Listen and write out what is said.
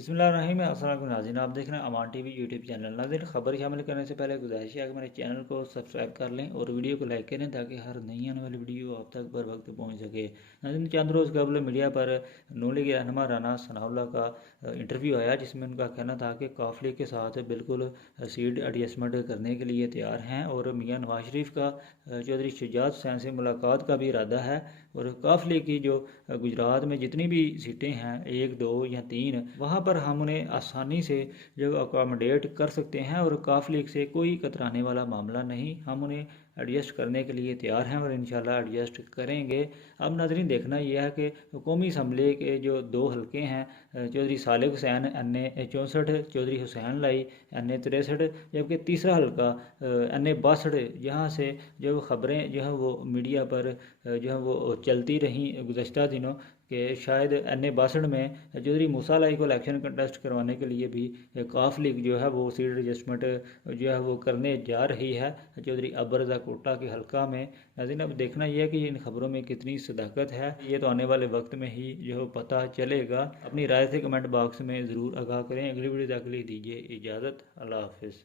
बिस्मिल्लाहिर्रहमानिर्रहीम। अस्सलाम वालेकुम नाज़रीन, आप देख रहे हैं अमान टीवी यूट्यूब चैनल। नाज़रीन, खबर शामिल करने से पहले गुजारिश है कि मेरे चैनल को सब्सक्राइब कर लें और वीडियो को लाइक करें ताकि हर नई आने वाली वीडियो आप तक बर वक्त पहुँच सके। नाज़रीन, चंद रोज़ कबल मीडिया पर नून लीग रहनुमा राना सनाउल्लाह का इंटरव्यू आया, जिसमें उनका कहना था कि काफ लीग के साथ बिल्कुल सीट एडजस्टमेंट करने के लिए तैयार हैं और मियाँ नवाज शरीफ का चौधरी शुजात हुसैन से मुलाकात का भी इरादा है। और काफ लीग की जो गुजरात में जितनी भी सीटें हैं, 1 2 या 3, वहाँ पर हम उन्हें आसानी से जो अकोमोडेट कर सकते हैं और काफ लीग से कोई कतराने वाला मामला नहीं। हम उन्हें एडजस्ट करने के लिए तैयार हैं और इंशाल्लाह एडजस्ट करेंगे। अब नाज़रीन, देखना यह है कि कौमी असम्बली के जो 2 हलके हैं, चौधरी सालिक हुसैन NA 64, चौधरी हुसैन लाई NA 63, जबकि तीसरा हलका NA 62, यहाँ से जो ख़बरें जो है वो मीडिया पर जो है वो चलती रहीं गुज़श्ता दिनों कि शायद NA 62 में चौधरी मूसा लाई को इलेक्शन कंटेस्ट करवाने के लिए भी काफ लीग जो है वो सीट एडजस्टमेंट जो है वो करने जा रही है चौधरी अबर रज़ा कोटा के हलका में। नाज़रीन, अब देखना यह है कि इन खबरों में कितनी सदाकत है, ये तो आने वाले वक्त में ही जो पता चलेगा। अपनी राय से कमेंट बॉक्स में ज़रूर आगाह करें। अगली वीडियो तक के लिए दीजिए इजाज़त। अल्लाह हाफिज़।